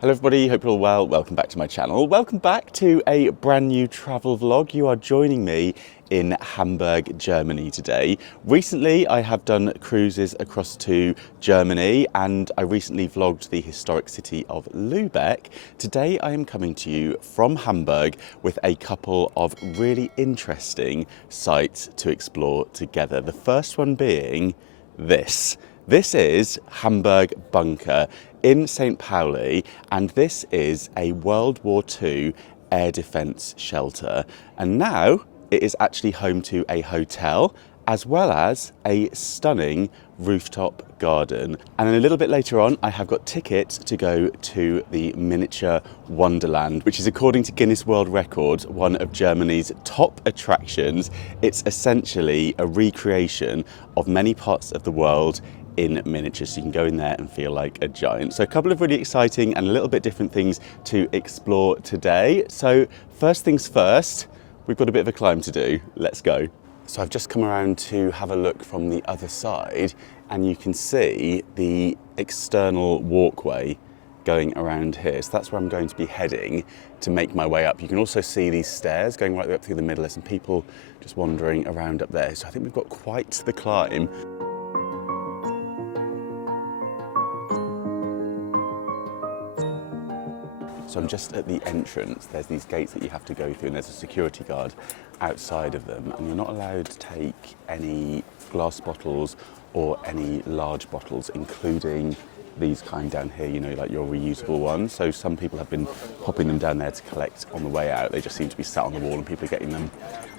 Hello everybody, hope you're all well. Welcome back to my channel. Welcome back to a brand new travel vlog. You are joining me in Hamburg, Germany today. Recently I have done cruises across to Germany and I recently vlogged the historic city of Lübeck. Today I am coming to you from Hamburg with a couple of really interesting sites to explore together. The first one being this. This is Hamburg Bunker in St. Pauli, and this is a World War II air defence shelter. And now it is actually home to a hotel as well as a stunning rooftop garden. And then a little bit later on, I have got tickets to go to the Miniatur Wonderland, which is, according to Guinness World Records, one of Germany's top attractions. It's essentially a recreation of many parts of the world in miniature, so you can go in there and feel like a giant. So a couple of really exciting and a little bit different things to explore today. So first things first, we've got a bit of a climb to do. Let's go. So I've just come around to have a look from the other side and you can see the external walkway going around here. So that's where I'm going to be heading to make my way up. You can also see these stairs going right the way up through the middle. There's some people just wandering around up there. So I think we've got quite the climb. So I'm just at the entrance. There's these gates that you have to go through and there's a security guard outside of them, and you're not allowed to take any glass bottles or any large bottles, including these kind down here, you know, like your reusable ones. So some people have been popping them down there to collect on the way out. They just seem to be sat on the wall and people are getting them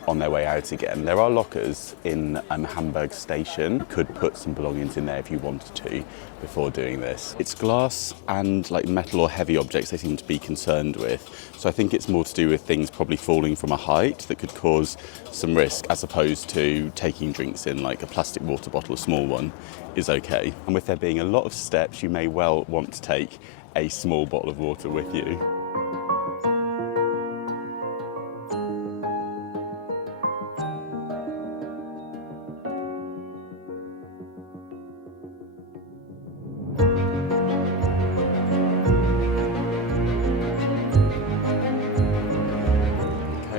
on their way out again. There are lockers in Hamburg station. You could put some belongings in there if you wanted to before doing this. It's glass and like metal or heavy objects they seem to be concerned with. So I think it's more to do with things probably falling from a height that could cause some risk, as opposed to taking drinks in, like a plastic water bottle, a small one, is okay. And with there being a lot of steps, you may well want to take a small bottle of water with you.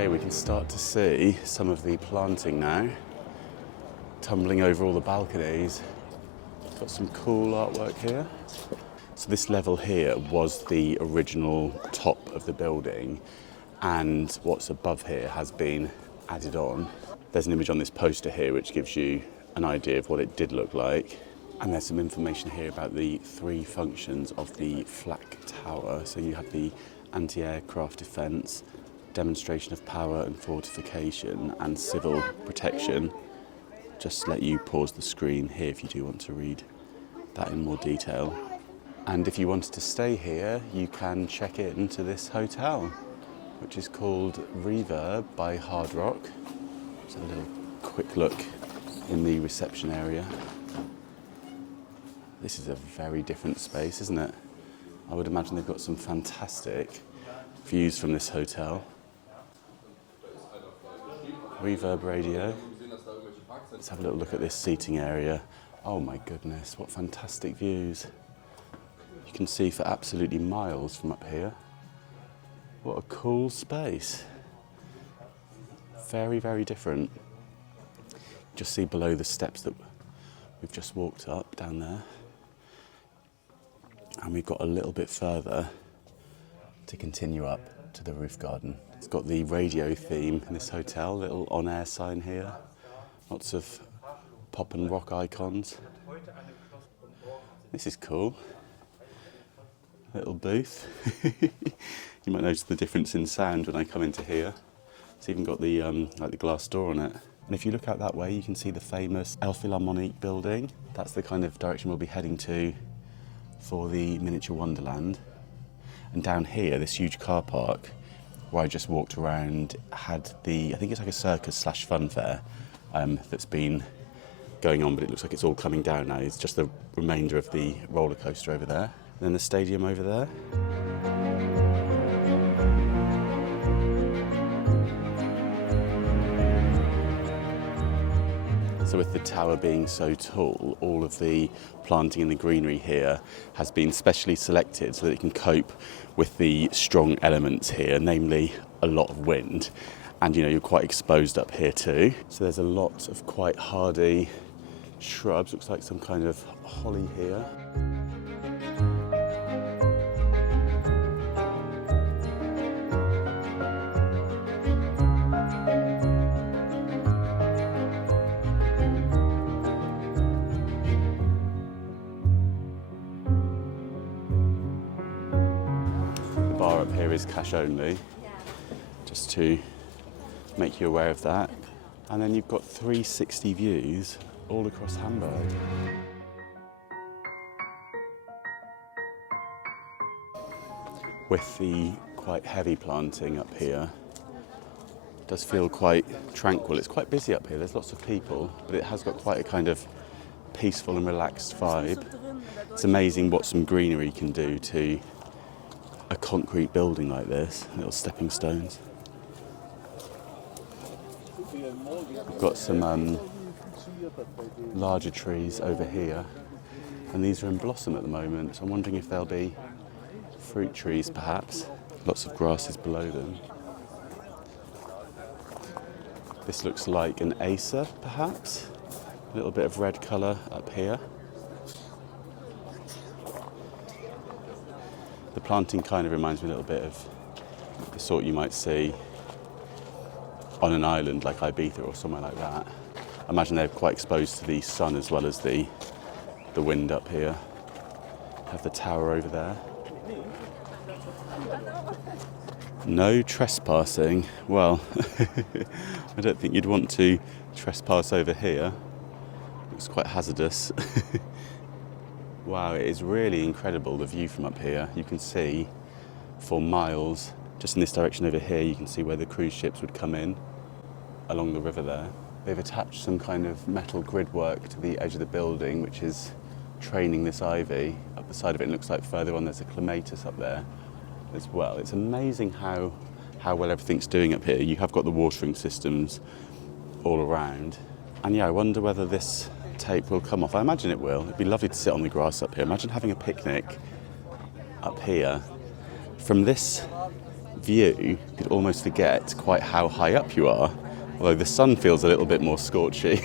We can start to see some of the planting now, tumbling over all the balconies. Got some cool artwork here. So this level here was the original top of the building, and what's above here has been added on. There's an image on this poster here which gives you an idea of what it did look like. And there's some information here about the three functions of the flak tower. So you have the anti-aircraft defence, demonstration of power and fortification, and civil protection. Just let you pause the screen here if you do want to read that in more detail. And if you wanted to stay here, you can check in to this hotel, which is called Reverb by Hard Rock. Just have a little quick look in the reception area. This is a very different space, isn't it? I would imagine they've got some fantastic views from this hotel. Reverb radio. Let's have a little look at this seating area. Oh my goodness, what fantastic views. You can see for absolutely miles from up here. What a cool space. Very, very different. Just see below the steps that we've just walked up down there. And we've got a little bit further to continue up to the roof garden. It's got the radio theme in this hotel, little on-air sign here. Lots of pop and rock icons. This is cool. Little booth. You might notice the difference in sound when I come into here. It's even got the like the glass door on it. And if you look out that way, you can see the famous Elbphilharmonic building. That's the kind of direction we'll be heading to for the Miniatur Wonderland. And down here, this huge car park where I just walked around had the, I think it's like a circus slash fun fair that's been going on, but it looks like it's all coming down now. It's just the remainder of the roller coaster over there. And then the stadium over there. So with the tower being so tall, all of the planting and the greenery here has been specially selected so that it can cope with the strong elements here, namely a lot of wind. And you're quite exposed up here too. So there's a lot of quite hardy shrubs, looks like some kind of holly here. The bar up here is cash only, just to make you aware of that. And then you've got 360 views all across Hamburg. With the quite heavy planting up here, it does feel quite tranquil. It's quite busy up here, there's lots of people, but it has got quite a kind of peaceful and relaxed vibe. It's amazing what some greenery can do to a concrete building like this, little stepping stones. We've got some larger trees over here, and these are in blossom at the moment, so I'm wondering if there'll be fruit trees perhaps. Lots of grasses below them. This looks like an Acer perhaps, a little bit of red colour up here. The planting kind of reminds me a little bit of the sort you might see on an island like Ibiza or somewhere like that. I imagine they're quite exposed to the sun as well as the wind up here. Have the tower over there. No trespassing. Well, I don't think you'd want to trespass over here. It's quite hazardous. Wow, it is really incredible, the view from up here. You can see for miles, just in this direction over here, you can see where the cruise ships would come in along the river there. They've attached some kind of metal grid work to the edge of the building, which is training this ivy up the side of it. It looks like further on there's a clematis up there as well. It's amazing how well everything's doing up here. You have got the watering systems all around. And yeah, I wonder whether this tape will come off. I imagine it will. It'd be lovely to sit on the grass up here. Imagine having a picnic up here. From this view, you could almost forget quite how high up you are, although the sun feels a little bit more scorchy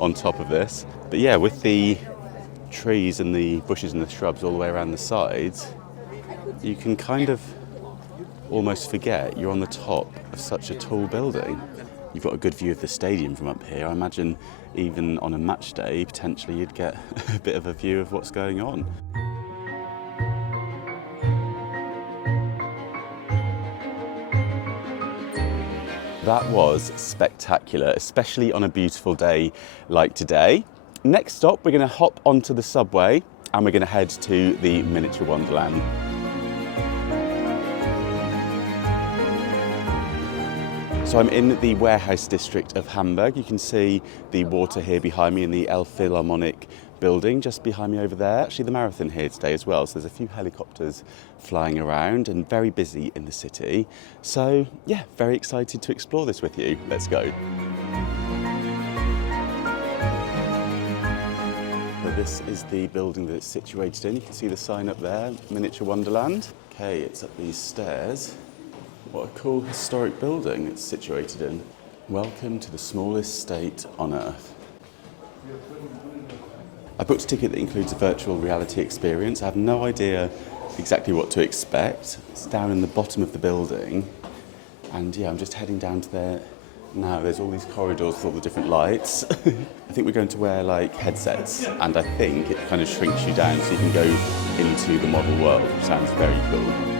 on top of this. But yeah, with the trees and the bushes and the shrubs all the way around the sides, you can kind of almost forget you're on the top of such a tall building. You've got a good view of the stadium from up here. I imagine even on a match day, potentially you'd get a bit of a view of what's going on. That was spectacular, especially on a beautiful day like today. Next stop, we're going to hop onto the subway and we're going to head to the Miniatur Wonderland. So I'm in the warehouse district of Hamburg. You can see the water here behind me in the Philharmonic building just behind me over there. Actually, the marathon here today as well. So there's a few helicopters flying around and very busy in the city. So yeah, very excited to explore this with you. Let's go. So this is the building that it's situated in. You can see the sign up there, Miniatur Wonderland. Okay, it's up these stairs. What a cool historic building it's situated in. Welcome to the smallest state on Earth. I booked a ticket that includes a virtual reality experience. I have no idea exactly what to expect. It's down in the bottom of the building. And yeah, I'm just heading down to there now. There's all these corridors with all the different lights. I think we're going to wear like headsets, and I think it kind of shrinks you down so you can go into the model world, which sounds very cool.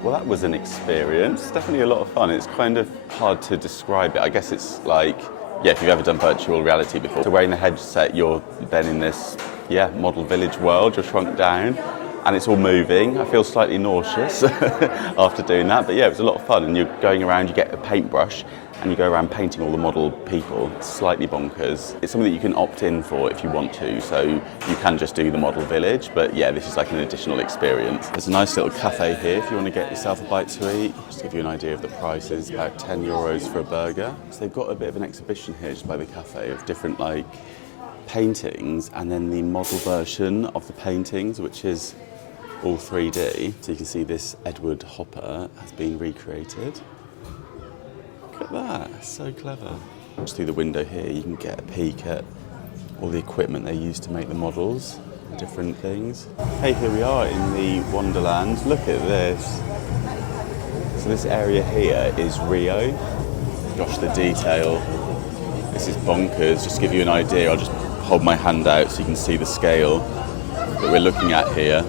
Well, that was an experience. Definitely a lot of fun. It's kind of hard to describe it. I guess it's like, yeah, if you've ever done virtual reality before. So wearing the headset, you're then in this, yeah, model village world. You're shrunk down and it's all moving. I feel slightly nauseous after doing that. But yeah, it was a lot of fun. And you're going around, you get a paintbrush and you go around painting all the model people. It's slightly bonkers. It's something that you can opt in for if you want to, so you can just do the model village, but yeah, this is like an additional experience. There's a nice little cafe here if you want to get yourself a bite to eat. Just to give you an idea of the prices, about €10 for a burger. So they've got a bit of an exhibition here just by the cafe of different like paintings, and then the model version of the paintings, which is all 3D. So you can see this Edward Hopper has been recreated. Look at that, so clever. Just through the window here you can get a peek at all the equipment they use to make the models, different things. Hey, here we are in the Wonderland. Look at this. So this area here is Rio. Gosh, the detail. This is bonkers. Just to give you an idea, I'll just hold my hand out so you can see the scale that we're looking at here.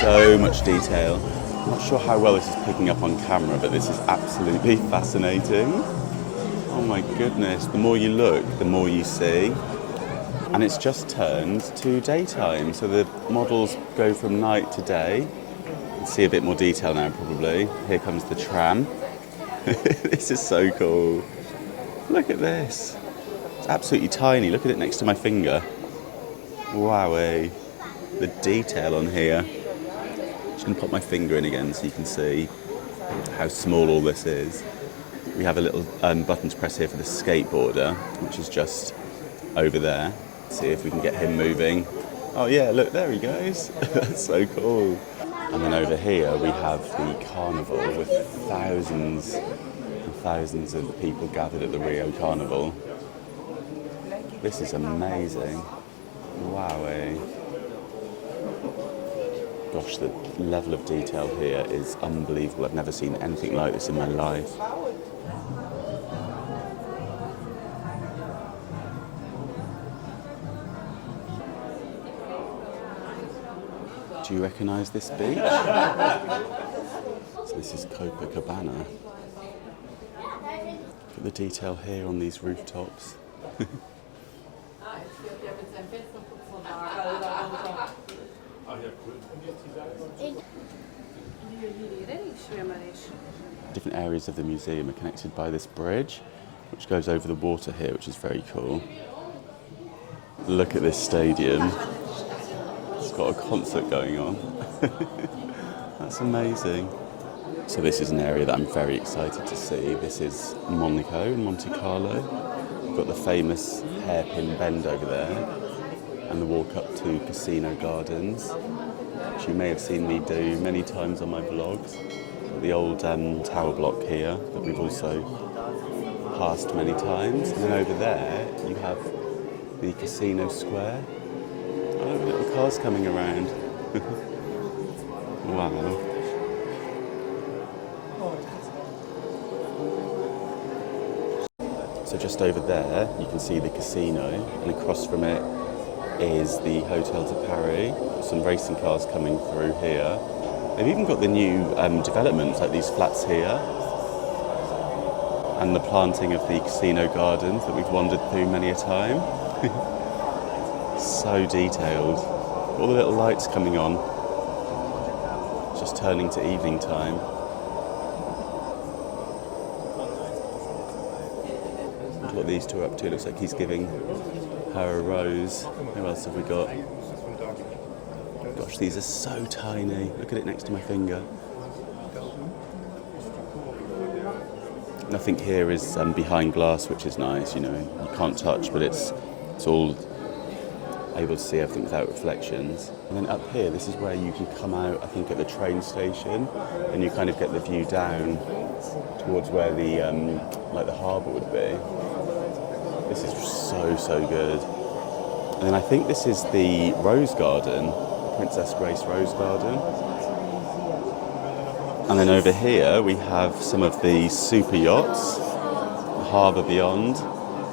So much detail. I'm not sure how well this is picking up on camera, but this is absolutely fascinating. Oh my goodness, the more you look, the more you see. And it's just turned to daytime, so the models go from night to day. You can see a bit more detail now probably. Here comes the tram. This is so cool. Look at this. It's absolutely tiny. Look at it next to my finger. Wowee. The detail on here. I'm just going to pop my finger in again so you can see how small all this is. We have a little button to press here for the skateboarder, which is just over there. See if we can get him moving. Oh yeah, look, there he goes. That's so cool. And then over here we have the carnival with thousands and thousands of people gathered at the Rio Carnival. This is amazing. Wowee. Gosh, the level of detail here is unbelievable. I've never seen anything like this in my life. Do you recognise this beach? So this is Copacabana. Look at the detail here on these rooftops. Different areas of the museum are connected by this bridge, which goes over the water here, which is very cool. Look at this stadium. It's got a concert going on. That's amazing. So this is an area that I'm very excited to see. This is Monaco and Monte Carlo. We've got the famous hairpin bend over there and the walk up to Casino Gardens, which you may have seen me do many times on my vlogs. The old tower block here that we've also passed many times. And then over there you have the Casino Square. Oh, look at little cars coming around. Wow. So just over there you can see the casino, and across from it is the Hotel de Paris. Some racing cars coming through here. They've even got the new developments, like these flats here, and the planting of the casino gardens that we've wandered through many a time. So detailed. All the little lights coming on. It's just turning to evening time. Look what these two are up to. Looks like he's giving her a rose. Who else have we got? Gosh, these are so tiny. Look at it next to my finger. Nothing here is behind glass, which is nice. You know, you can't touch, but it's all able to see everything without reflections. And then up here, this is where you can come out, I think, at the train station, and you kind of get the view down towards where the like the harbour would be. This is so good. And then I think this is the Rose Garden, Princess Grace Rose Garden. And then over here we have some of the super yachts, the harbour beyond.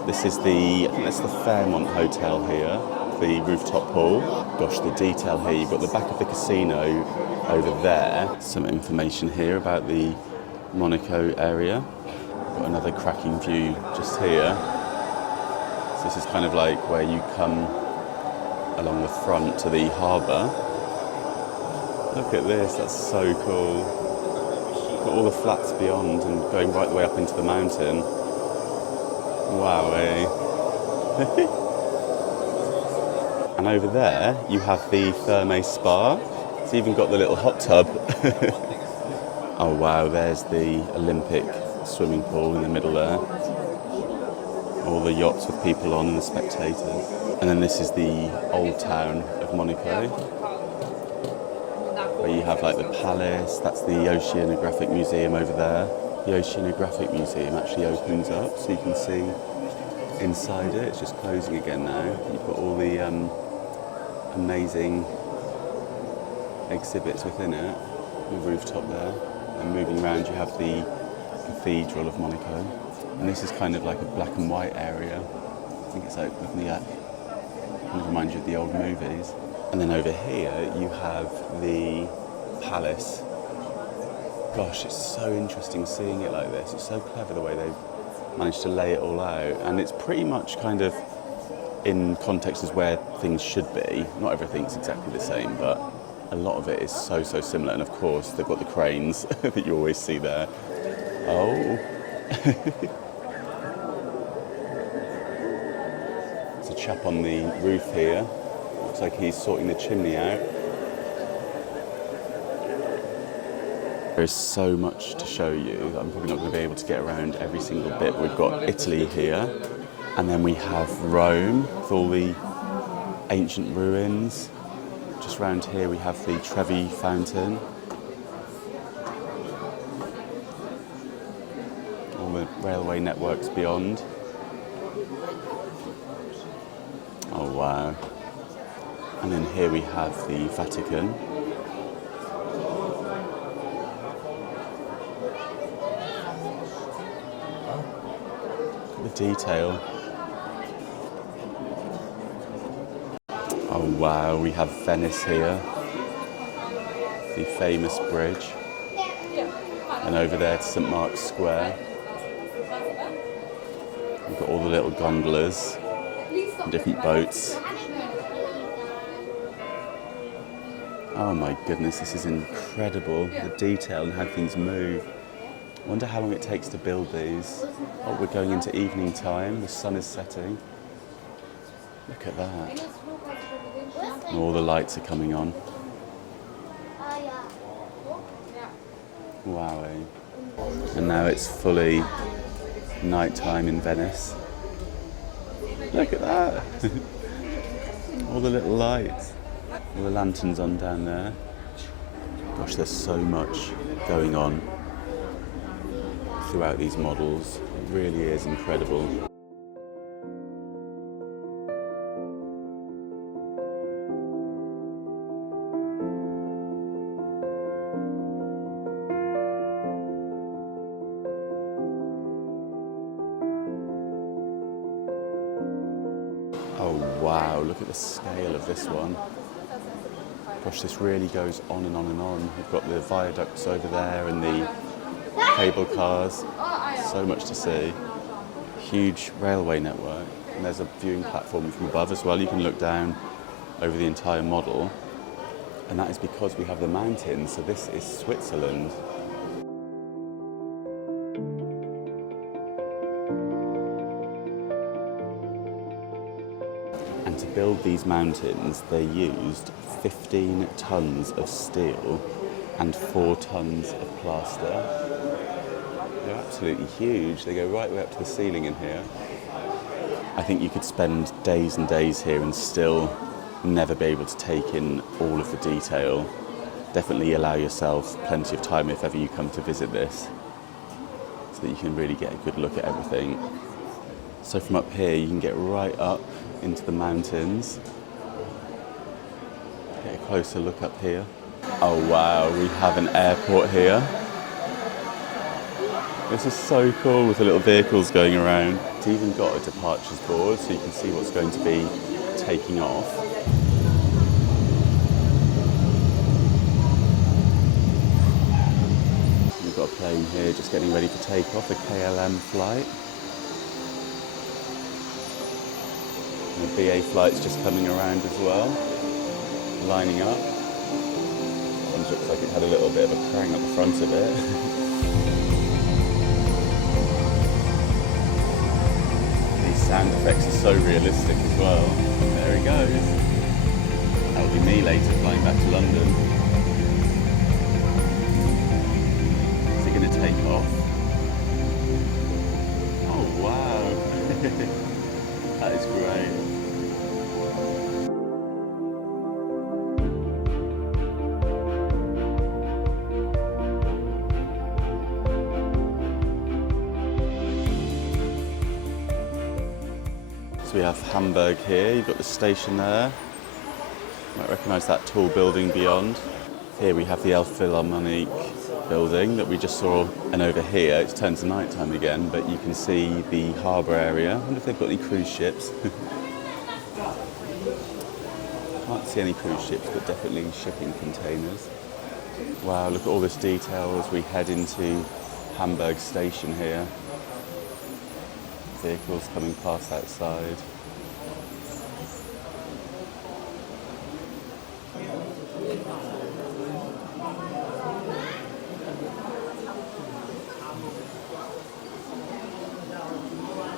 This is I think that's the Fairmont Hotel here, the rooftop pool. Gosh, the detail here. You've got the back of the casino over there. Some information here about the Monaco area. Got another cracking view just here. So this is kind of like where you come along the front to the harbour. Look at this, that's so cool. Got all the flats beyond and going right the way up into the mountain. Wow, eh? And over there you have the Therme Spa. It's even got the little hot tub. Oh wow, there's the Olympic swimming pool in the middle there. All the yachts with people on and the spectators. And then this is the old town of Monaco, where you have like the palace. That's the Oceanographic Museum over there. The Oceanographic Museum actually opens up so you can see inside it. It's just closing again now. You've got all the amazing exhibits within it. The rooftop there. And moving around you have the Cathedral of Monaco. And this is kind of like a black and white area. I think it's like looking at, kind of reminds you of the old movies. And then over here you have the palace. Gosh, it's so interesting seeing it like this. It's so clever the way they've managed to lay it all out. And it's pretty much kind of in context as where things should be. Not everything's exactly the same, but a lot of it is so similar. And of course, they've got the cranes that you always see there. Oh. There's a chap on the roof here. Looks like he's sorting the chimney out. There's so much to show you that I'm probably not going to be able to get around every single bit. We've got Italy here, and then we have Rome with all the ancient ruins. Just round here we have the Trevi Fountain. All the railway networks beyond. Oh wow. And then here we have the Vatican. The detail. Oh wow, we have Venice here. The famous bridge. And over there to St. Mark's Square. We've got all the little gondolas and different boats. Oh my goodness, this is incredible, the detail and how things move. I wonder how long it takes to build these. Oh, we're going into evening time, the sun is setting. Look at that. And all the lights are coming on. Wow. And now it's fully nighttime in Venice. Look at that. All the little lights. All the lanterns on down there. Gosh, there's so much going on throughout these models. It really is incredible. Oh wow, look at the scale of this one. Gosh, this really goes on and on and on. You've got the viaducts over there and the cable cars. So much to see. Huge railway network. And there's a viewing platform from above as well. You can look down over the entire model. And that is because we have the mountains. So this is Switzerland. And to build these mountains, they used 15 tons of steel and 4 tons of plaster. They're absolutely huge. They go right the way up to the ceiling in here. I think you could spend days and days here and still never be able to take in all of the detail. Definitely allow yourself plenty of time if ever you come to visit this, so that you can really get a good look at everything. So from up here you can get right up into the mountains. Get a closer look up here. Oh wow, we have an airport here. This is so cool with the little vehicles going around. It's even got a departures board so you can see what's going to be taking off. We've got a plane here just getting ready for takeoff, a KLM flight. And the BA flight's just coming around as well, lining up. It looks like it had a little bit of a prang at the front of it. These sound effects are so realistic as well. There he goes. That'll be me later flying back to London. Is he going to take off? Oh wow. That is great. We have Hamburg here, you've got the station there. You might recognise that tall building beyond. Here we have the Elbphilharmonic building that we just saw, and over here it's turned to night time again, but you can see the harbour area. I wonder if they've got any cruise ships. Can't see any cruise ships, but definitely shipping containers. Wow, look at all this detail as we head into Hamburg station here. Vehicles coming past outside.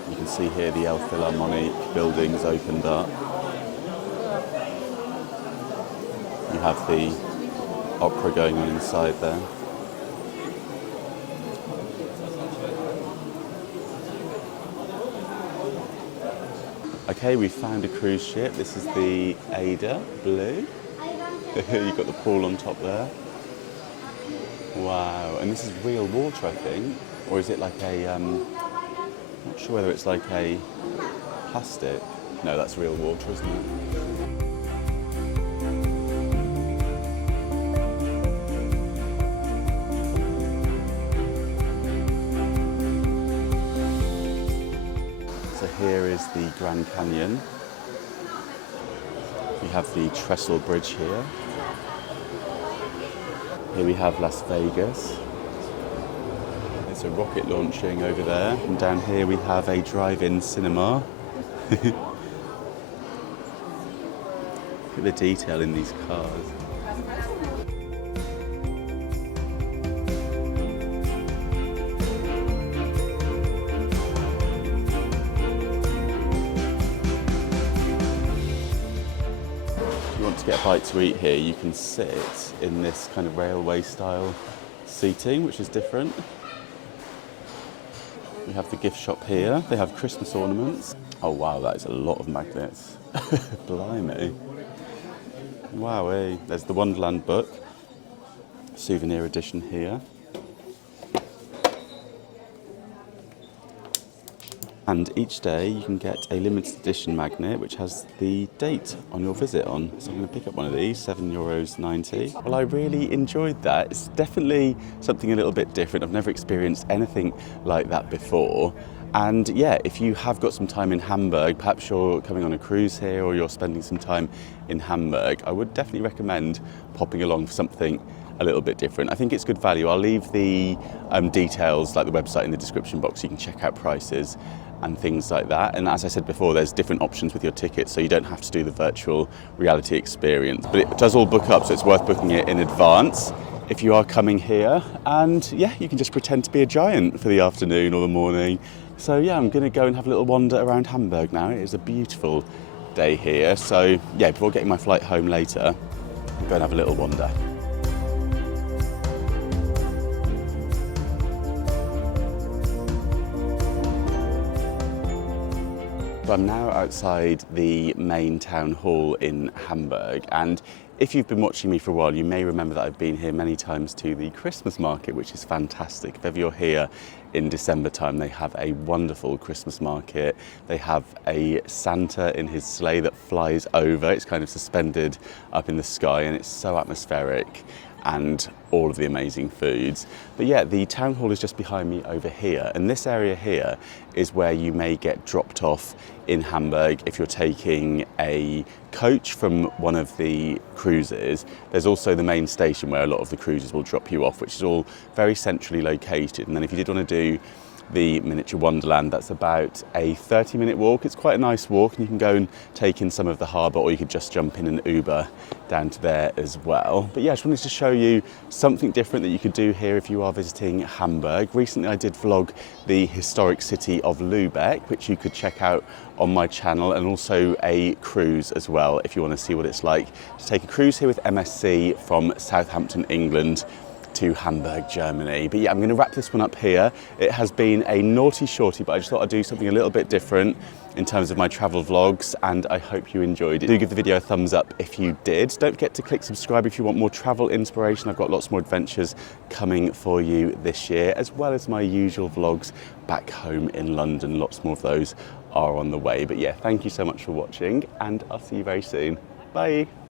You can see here the Elbphilharmonic building's opened up. You have the opera going on inside there. Okay, we found a cruise ship. This is the Ada Blue. You've got the pool on top there. Wow, and this is real water, I think. Or is it like a, not sure whether it's like a plastic. No, that's real water, isn't it? So here is the Grand Canyon. We have the Trestle Bridge here. Here we have Las Vegas. There's a rocket launching over there. And down here we have a drive-in cinema. Look at the detail in these cars. To get a bite to eat here, you can sit in this kind of railway style seating, which is different. We have the gift shop here. They have Christmas ornaments. Oh wow, that is a lot of magnets. Blimey. Wowee. There's the Wonderland book, souvenir edition here. And each day you can get a limited edition magnet which has the date on your visit on. So I'm going to pick up one of these, €7.90. Well, I really enjoyed that. It's definitely something a little bit different. I've never experienced anything like that before. And yeah, if you have got some time in Hamburg, perhaps you're coming on a cruise here or you're spending some time in Hamburg, I would definitely recommend popping along for something a little bit different. I think it's good value. I'll leave the details, like the website, in the description box so you can check out prices and things like that. And as I said before, there's different options with your tickets, so you don't have to do the virtual reality experience. But it does all book up, so it's worth booking it in advance if you are coming here. And yeah, you can just pretend to be a giant for the afternoon or the morning. So yeah, I'm gonna go and have a little wander around Hamburg now. It is a beautiful day here. So yeah, before getting my flight home later, I'm going to have a little wander. I'm now outside the main town hall in Hamburg, and if you've been watching me for a while, you may remember that I've been here many times to the Christmas market, which is fantastic. If ever you're here in December time, they have a wonderful Christmas market. They have a Santa in his sleigh that flies over. It's kind of suspended up in the sky, and it's so atmospheric, and all of the amazing foods. But yeah, the town hall is just behind me over here, and this area here is where you may get dropped off in Hamburg if you're taking a coach from one of the cruises. There's also the main station where a lot of the cruises will drop you off, which is all very centrally located. And then if you did want to do the Miniatur Wonderland. That's about a 30-minute walk. It's quite a nice walk, and you can go and take in some of the harbour, or you could just jump in an Uber down to there as well. But yeah, I just wanted to show you something different that you could do here if you are visiting Hamburg. Recently I did vlog the historic city of Lübeck, which you could check out on my channel, and also a cruise as well if you want to see what it's like to take a cruise here with MSC from Southampton, England to Hamburg, Germany. But yeah, I'm going to wrap this one up here. It has been a naughty shorty, but I just thought I'd do something a little bit different in terms of my travel vlogs, and I hope you enjoyed it. Do give the video a thumbs up if you did. Don't forget to click subscribe if you want more travel inspiration. I've got lots more adventures coming for you this year, as well as my usual vlogs back home in London. Lots more of those are on the way. But yeah, thank you so much for watching, and I'll see you very soon. Bye.